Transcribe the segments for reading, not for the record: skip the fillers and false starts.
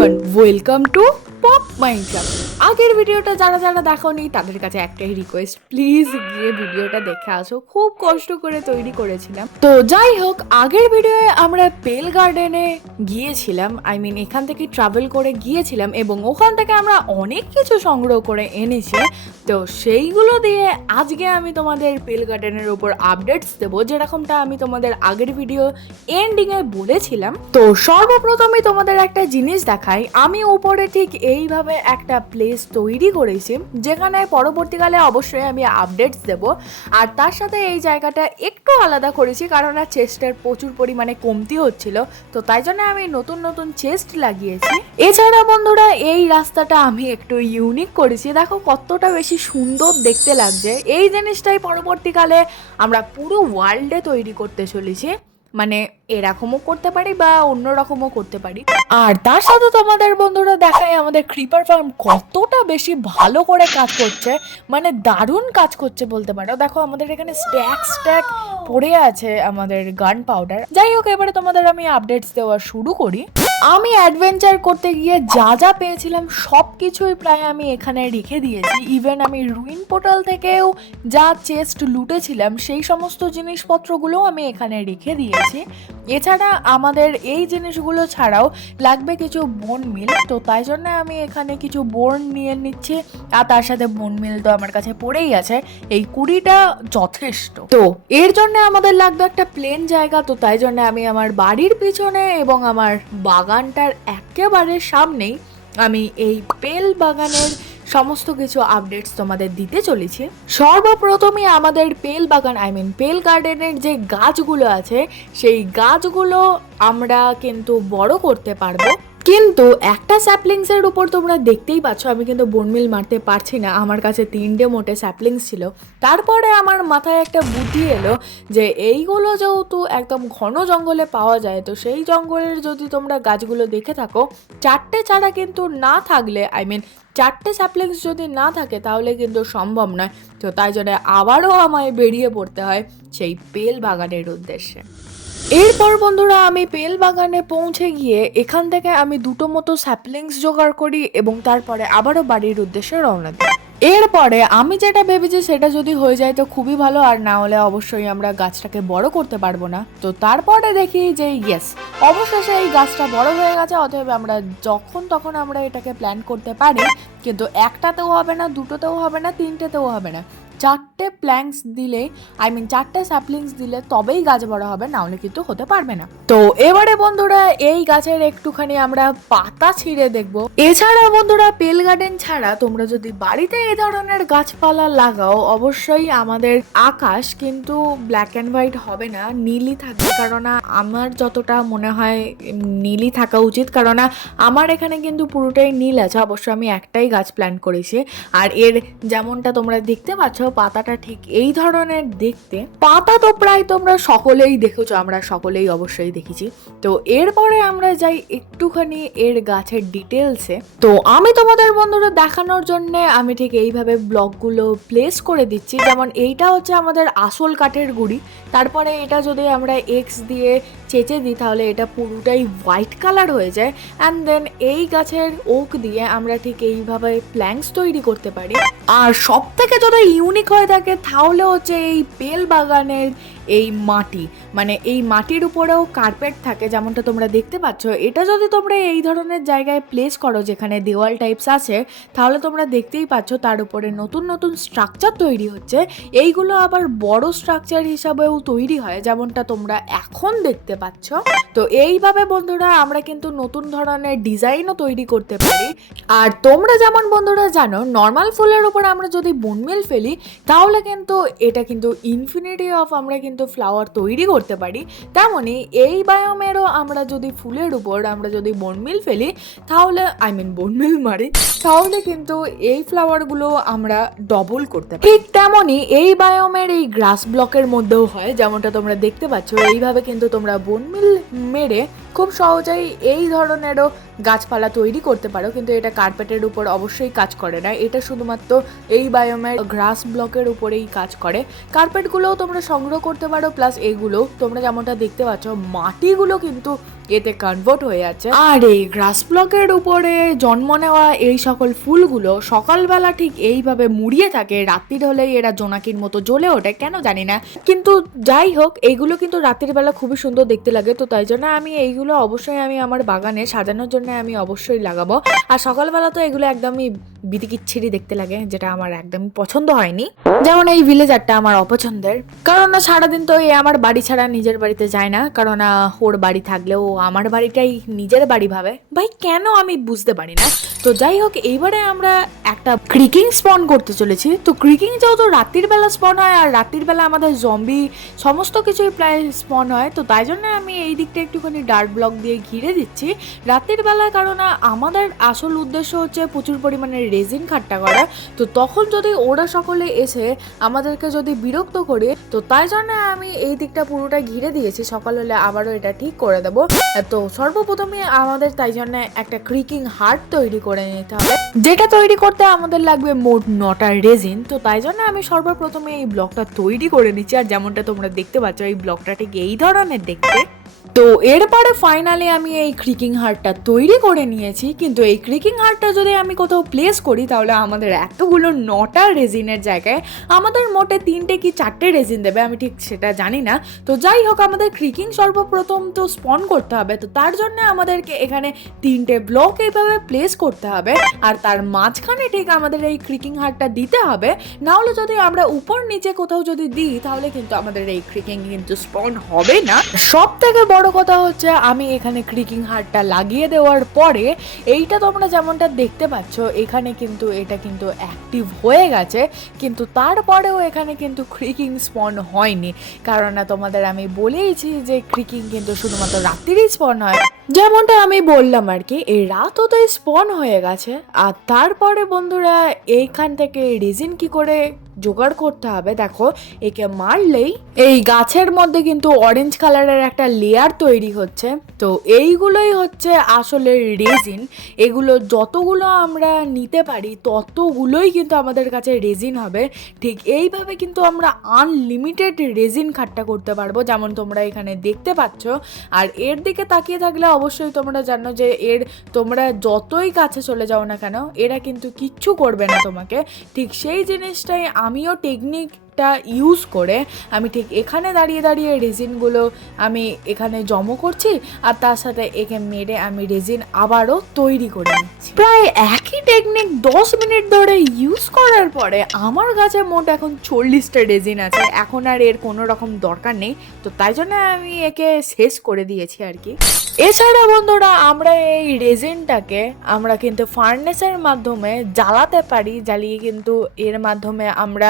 Everyone, welcome to pop Minecraft. আগের ভিডিওটা যারা যারা দেখোনি তাদের কাছে একটাই রিকোয়েস্ট, প্লিজ গিয়ে ভিডিওটা দেখে আসো। খুব কষ্ট করে তৈরি করেছিলাম। তো যাই হোক, আগের ভিডিওয়ে আমরা পেল গার্ডেনে গিয়েছিলাম, এখান থেকে ট্রাভেল করে গিয়েছিলাম এবং ওখান থেকে আমরা অনেক কিছু সংগ্রহ করে এনেছি। তো সেইগুলো দিয়ে আজকে আমি তোমাদের পেল গার্ডেনের উপর আপডেটস দেবো, যেরকমটা আমি তোমাদের আগের ভিডিও এন্ডিংয়ে বলেছিলাম। তো সর্বপ্রথমে তোমাদের একটা জিনিস দেখাই, আমি উপরে ঠিক এইভাবে একটা প্লেস তৈরি করেছি, যেখানে পরবর্তীকালে অবশ্যই আমি আপডেটস দেব। আর তার সাথে এই জায়গাটা একটু আলাদা করেছি, কারণ আর চেস্টের প্রচুর পরিমাণে কমতি হচ্ছিল, তো তাই জন্য আমি নতুন নতুন চেস্ট লাগিয়েছি। এছাড়া বন্ধুরা, এই রাস্তাটা আমি একটু ইউনিক করেছি, দেখো কতটা বেশি সুন্দর দেখতে লাগছে। এই জিনিসটাই পরবর্তীকালে আমরা পুরো ওয়ার্ল্ডে তৈরি করতে চলেছি, মানে এরকমও করতে পারি বা অন্য রকমও করতে পারি। আর তার সাথে তোমাদের বন্ধুরা দেখায় আমাদের ক্রিপার ফার্ম কতটা বেশি ভালো করে কাজ করছে, মানে দারুণ কাজ করছে বলতে পারো। দেখো আমাদের এখানে স্ট্যাক স্ট্যাক পড়ে আছে আমাদের গান পাউডার। যাই হোক, এবারে তোমাদের আমি আপডেটস দেওয়া শুরু করি। আমি অ্যাডভেঞ্চার করতে গিয়ে যা যা পেয়েছিলাম সব কিছুই প্রায় আমি এখানে রেখে দিয়েছি। ইভেন আমি রুইন পোর্টাল থেকেও যা চেস্ট লুটেছিলাম সেই সমস্ত জিনিসপত্রগুলো আমি এখানে রেখে দিয়েছি। এছাড়া আমাদের এই জিনিসগুলো ছাড়াও লাগবে কিছু বোন মিল, তো তাই জন্য আমি এখানে কিছু বোন নিয়ে নিচ্ছি। আর তার সাথে বোন মিল তো আমার কাছে পড়েই আছে, এই 20টা যথেষ্ট। তো এর জন্য আমাদের লাগবে একটা প্লেন জায়গা, তো তাই জন্য আমি আমার বাড়ির পিছনে এবং আমার বাগানটার একেবারে সামনেই আমি এই পেল বাগানের সমস্ত কিছু আপডেটস তোমাদের দিতে চলেছি। সর্বপ্রথমে আমাদের পেল বাগান পেল গার্ডেনের যে গাছগুলো আছে সেই গাছগুলো আমরা কিন্তু বড় করতে পারবো, কিন্তু একটা স্যাপলিংসের উপর তোমরা দেখতেই পাচ্ছ আমি কিন্তু বোনমিল মারতে পারছি না। আমার কাছে 3টে মোটে স্যাপলিংস ছিল। তারপরে আমার মাথায় একটা বুদ্ধি এলো যে এইগুলো যেহেতু একদম ঘন জঙ্গলে পাওয়া যায়, তো সেই জঙ্গলের যদি তোমরা গাছগুলো দেখে থাকো, 4টে ছাড়া কিন্তু না থাকলে 4টে স্যাপলিংস যদি না থাকে তাহলে কিন্তু সম্ভব নয়। তো তাই জন্য আবারও আমায় বেরিয়ে পড়তে হয় সেই পেল বাগানের উদ্দেশ্যে। এরপর বন্ধুরা, আমি পেল বাগানে পৌঁছে গিয়ে এখান থেকে আমি 2টো মতো স্যাপলিংস জোগাড় করি এবং তারপরে আবারও বাড়ির উদ্দেশ্যে রওনা দিই। এরপরে আমি যেটা ভেবেছি সেটা যদি হয়ে যায় তো খুবই ভালো, আর না হলে অবশ্যই আমরা গাছটাকে বড় করতে পারবো না। তো তারপরে দেখি যে ইয়েস, অবশেষে এই গাছটা বড় হয়ে গেছে, অতএব আমরা যখন তখন আমরা এটাকে প্ল্যান করতে পারি। কিন্তু একটাতেও হবে না, 2টোতেও হবে না, 3টেতেও হবে না, 4টে প্ল্যাঙ্কস দিলে 4টে স্যাপলিংস দিলে তবেই গাছ বড় হবে, না হলে কিন্তু হতে পারবে না। তো এবারে বন্ধুরা, এই গাছের একটুখানি আমরা পাতা ছিঁড়ে দেখবো। এছাড়া বন্ধুরা, পেল গার্ডেন ছাড়া তোমরা যদি বাড়িতে এই ধরনের গাছপালা লাগাও, অবশ্যই আমাদের আকাশ কিন্তু ব্ল্যাক অ্যান্ড হোয়াইট হবে না, নীলই থাকবে। কারণ আমার যতটা মনে হয় নীলই থাকা উচিত, কারণ আমার এখানে কিন্তু পুরোটাই নীল আছে। অবশ্য আমি একটাই গাছ প্ল্যান করেছি, আর এর যেমনটা তোমরা দেখতে পাচ্ছ পাতাটা ঠিক এই ধরনের দেখতে। পাতা তো প্রায় তোমরা সকলেই দেখেছো, আমরা সকলেই অবশ্যই দেখেছি। তো এরপরে আমরা যাই একটুখানি এর গাছের ডিটেলসে। তো আমি তোমাদের বন্ধুরা দেখানোর জন্য আমি ঠিক এইভাবে ব্লকগুলো প্লেস করে দিচ্ছি। যেমন এইটা হচ্ছে আমাদের আসল কাঠের গুঁড়ি, তারপরে এটা যদি আমরা এক্স দিয়ে চেঁচে দিই তাহলে এটা পুরোটাই হোয়াইট কালার হয়ে যায়। অ্যান্ড দেন এই গাছের ওক দিয়ে আমরা ঠিক এইভাবে প্ল্যাঙ্কস তৈরি করতে পারি। আর সব থেকে যদি ইউনিক হয়ে থাকে তাহলে হচ্ছে এই পেল বাগানের এই মাটি, এই মাটির উপরেও কার্পেট থাকে, যেমনটা তোমরা দেখতে পাচ্ছ। এটা যদি তোমরা এই ধরনের জায়গায় প্লেস করো যেখানে দেওয়াল টাইপস আছে, তাহলে তোমরা দেখতেই পাচ্ছ তার উপরে নতুন নতুন স্ট্রাকচার তৈরি হচ্ছে। এইগুলো আবার বড় স্ট্রাকচার হিসাবেও তৈরি হয়, যেমনটা তোমরা এখন দেখতে পাচ্ছ। তো এইভাবে বন্ধুরা আমরা কিন্তু নতুন ধরনের ডিজাইনও তৈরি করতে পারি। আর তোমরা যেমন বন্ধুরা জানো, নর্মাল ফুলের উপর আমরা যদি বোনমিল ফেলি তাহলে কিন্তু এটা কিন্তু ইনফিনিটি অফ আমরা কিন্তু ফ্লাওয়ার তৈরি করতে পারি। তেমনি এই বায়োমেরও আমরা যদি ফুলের উপর আমরা যদি বোনমিল ফেলি তাহলে বোনমিল মারি, তাহলে কিন্তু এই ফ্লাওয়ারগুলো আমরা ডবল করতে পারি। ঠিক তেমনি এই বায়োমের এই গ্রাস ব্লকের মধ্যেও হয়, যেমনটা তোমরা দেখতে পাচ্ছ। এইভাবে কিন্তু তোমরা বোনমিল মেরে খুব সহজেই এই ধরনেরও গাছপালা তৈরি করতে পারো, কিন্তু এটা কার্পেটের উপর অবশ্যই কাজ করে না, এটা শুধুমাত্র এই বায়োমের গ্রাস ব্লকের উপরেই কাজ করে। কার্পেটগুলোও তোমরা সংগ্রহ করতে পারো, প্লাস এগুলো তোমরা যেমনটা দেখতে পাচ্ছ মাটিগুলো কিন্তু এতে কনভার্ট হয়ে যাচ্ছে। আর এই গ্রাস ব্লকের উপরে জন্ম নেওয়া এই সকল ফুলগুলো সকালবেলা ঠিক এইভাবে মুড়িয়ে থাকে, রাত্রির হলেই এরা জোনাকির মতো জ্বলে ওঠে, কেন জানি না। কিন্তু যাই হোক, এইগুলো কিন্তু রাত্রির বেলা খুবই সুন্দর দেখতে লাগে। তো তাই জন্য আমি এইগুলো অবশ্যই আমি আমার বাগানে সাজানোর জন্য আমি অবশ্যই লাগাবো। আর সকালবেলা তো এগুলো একদমই বিদিকিচ্ছিরি দেখতে লাগে, যেটা আমার একদমই পছন্দ হয়নি। যেমন এই ভিলেজারটা আমার অপছন্দের, কারণ সারাদিন তো এ আমার বাড়ি ছাড়া নিজের বাড়িতে যায় না, কারণ ওর বাড়ি থাকলেও আমার বাড়িটাই নিজের বাড়ি ভাবে। ভাই কেন আমি বুঝতে পারি না। তো যাই হোক, এইবারে আমরা একটা ক্রিকিং স্পন করতে চলেছি। তো ক্রিকিং যেহেতু রাত্রির বেলা স্পন হয়, আর রাত্রির বেলা আমাদের জম্বি সমস্ত কিছুই প্রায় স্পন হয়, তো তাই জন্য আমি এই দিকটা একটুখানি ডার্ক ব্লক দিয়ে ঘিরে দিচ্ছি রাত্রির বেলা, কারণ আমাদের আসল উদ্দেশ্য হচ্ছে প্রচুর পরিমাণে রেজিন খাট্টা করা। তো তখন যদি ওরা সকলে এসে আমাদেরকে যদি বিরক্ত করে, তো তাই জন্য আমি এই দিকটা পুরোটা ঘিরে দিয়েছি। সকাল হলে আবারও এটা ঠিক করে দেবো। তো সর্বপ্রথমে আমাদের তাই জন্য একটা ক্রিকিং হার্ট তৈরি করে নিতে হবে, যেটা তৈরি করতে আমাদের লাগবে মোট 9টা রেজিন। তো তাই জন্য আমি সর্বপ্রথমে এই ব্লকটা তৈরি করে নিচ্ছি। আর যেমনটা তোমরা দেখতে পাচ্ছ, এই ব্লকটা ঠিক এই ধরনের দেখতে। তো এরপরে ফাইনালি আমি এই ক্রিকিং হার্টটা তৈরি করে নিয়েছি। কিন্তু এই ক্রিকিং হার্টটা যদি আমি কোথাও প্লেস করি, তাহলে আমাদের এতগুলো 9টা রেজিনের জায়গায় আমাদের মোটে 3টে কি 4টে রেজিন দেবে, আমি ঠিক সেটা জানি না। তো যাই হোক, আমাদের ক্রিকিং সর্বপ্রথম তো স্পন করতে হবে। তো তার জন্য আমাদেরকে এখানে 3টে ব্লক এইভাবে প্লেস করতে হবে, আর তার মাঝখানে ঠিক আমাদের এই ক্রিকিং হার্টটা দিতে হবে। না হলে যদি আমরা উপর নিচে কোথাও যদি দিই, তাহলে কিন্তু আমাদের এই ক্রিকিং কিন্তু স্পন হবে না। সব থেকে বড় কথা হচ্ছে, আমি এখানে ক্রিকিং হার্টটা লাগিয়ে দেওয়ার পরে এইটা তোমরা যেমনটা দেখতে পাচ্ছ, এখানে কিন্তু এটা কিন্তু অ্যাক্টিভ হয়ে গেছে, কিন্তু তারপরেও এখানে কিন্তু ক্রিকিং স্পন হয়নি। কারণ তোমাদের আমি বলেইছি যে ক্রিকিং কিন্তু শুধুমাত্র রাত্রিরই স্পন হয়। যেমনটা আমি বললাম আর কি, এই রাত হতে স্পন হয়ে গেছে। আর তারপরে বন্ধুরা, এইখান থেকে রেজিন কি করে জোগাড় করতে হবে, দেখো একে মারলেই এই গাছের মধ্যে কিন্তু অরেঞ্জ কালারের একটা লেয়ার তৈরি হচ্ছে। তো এইগুলোই হচ্ছে আসলে রেজিন। এগুলো যতগুলো আমরা নিতে পারি ততগুলোই কিন্তু আমাদের কাছে রেজিন হবে। ঠিক এইভাবে কিন্তু আমরা আনলিমিটেড রেজিন খাট্টা করতে পারবো, যেমন তোমরা এখানে দেখতে পাচ্ছ। আর এর দিকে তাকিয়ে থাকলে অবশ্যই তোমরা জানো যে তোমরা যতই কাছে চলে যাও না কেন, এরা কিন্তু কিচ্ছু করবে না তোমাকে। ঠিক সেই জিনিসটাই আমিও টেকনিকটা ইউজ করে আমি ঠিক এখানে দাঁড়িয়ে দাঁড়িয়ে রেজিনগুলো আমি এখানে জমো করছি, আর তার সাথে একে মেরে আমি রেজিন আবারও তৈরি করে নিচ্ছি। প্রায় একই টেকনিক 10 মিনিট ধরে ইউজ করার পরে আমার কাছে মোট এখন 40টা রেজিন আছে। এখন আর এর কোনো রকম দরকার নেই, তো তাই জন্য আমি একে শেষ করে দিয়েছি আর কি। এছাড়া বন্ধুরা, আমরা এই রেজিনটাকে আমরা কিন্তু ফার্নেসের মাধ্যমে জ্বালাতে পারি, জ্বালিয়ে কিন্তু এর মাধ্যমে আমরা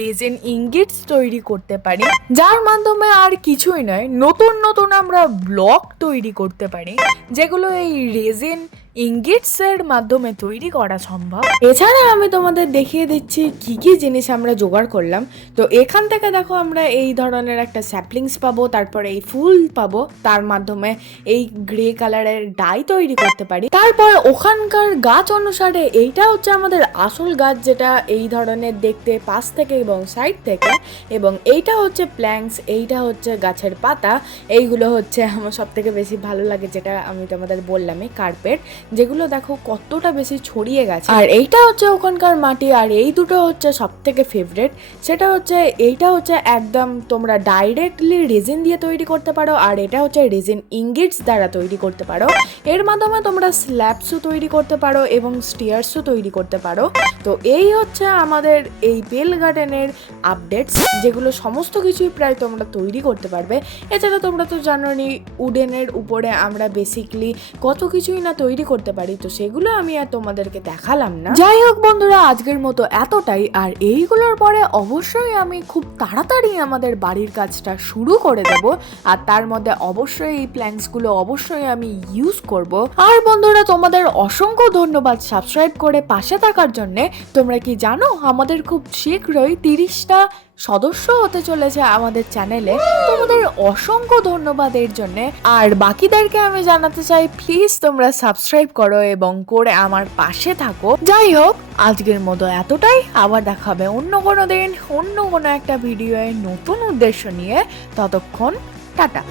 রেজিন ইঙ্গিটস তৈরি করতে পারি, যার মাধ্যমে আর কিছুই নয়, নতুন নতুন আমরা ব্লক তৈরি করতে পারি, যেগুলো এই রেজিন ইঙ্গিটস এর মাধ্যমে তৈরি করা সম্ভব। এছাড়া আমি তোমাদের দেখিয়ে দিচ্ছি কি কি জিনিস আমরা জোগাড় করলাম। তো এখান থেকে দেখো, আমরা এই ধরনের একটা স্যাপলিংস পাবো, তারপরে এই ফুল পাবো, তার মাধ্যমে এই গ্রে কালারের ডাই তৈরি করতে পারি। তারপর ওখানকার গাছ অনুসারে এইটা হচ্ছে আমাদের আসল গাছ, যেটা এই ধরনের দেখতে পাশ থেকে এবং সাইড থেকে, এবং এইটা হচ্ছে প্ল্যাঙ্কস, এইটা হচ্ছে গাছের পাতা, এইগুলো হচ্ছে আমার সব থেকে বেশি ভালো লাগে, যেটা আমি তোমাদের বললামই, কার্পেট, যেগুলো দেখো কতটা বেশি ছড়িয়ে গেছে। আর এইটা হচ্ছে ওখানকার মাটি। আর এই দুটো হচ্ছে সব থেকে ফেভারিট, সেটা হচ্ছে এইটা হচ্ছে একদম তোমরা ডাইরেক্টলি রেজিন দিয়ে তৈরি করতে পারো, আর এটা হচ্ছে রেজিন ইঙ্গিটস দ্বারা তৈরি করতে পারো। এর মাধ্যমে তোমরা স্ল্যাবসও তৈরি করতে পারো এবং স্টিয়ার্সও তৈরি করতে পারো। তো এই হচ্ছে আমাদের এই বেল গার্ডেনের আপডেটস, যেগুলো সমস্ত কিছুই প্রায় তোমরা তৈরি করতে পারবে। এছাড়া তোমরা তো জানোই উডেনের উপরে আমরা বেসিকলি কত কিছুই না তৈরি করতে পারি, তো সেগুলো আমি আর তোমাদেরকে দেখালাম না। যাই হোক বন্ধুরা, আজকের মতো এতটাই। আর এইগুলোর পরে অবশ্যই আমি খুব তাড়াতাড়ি আমাদের বাড়ির কাজটা শুরু করে দেব, আর তার মধ্যে অবশ্যই এই প্ল্যান্টসগুলো অবশ্যই আমি ইউজ করব। আর বন্ধুরা, তোমাদের অসংখ্য ধন্যবাদ সাবস্ক্রাইব করে পাশে থাকার জন্য। তোমরা কি জানো, আমাদের খুব শীঘ্রই 30টা সদস্য হতে চলেছে আমাদের চ্যানেলে। তোমাদের অসংখ্য ধন্যবাদ এর জন্য। আর বাকিদেরকে আমি জানাতে চাই, প্লিজ তোমরা সাবস্ক্রাইব করো এবং করে আমার পাশে থাকো। যাই হোক, আজকের মতো এতটাই। আবার দেখা হবে অন্য কোনো দিন, অন্য কোনো একটা ভিডিওয়ে নতুন উদ্দেশ্য নিয়ে। ততক্ষণ টাটা।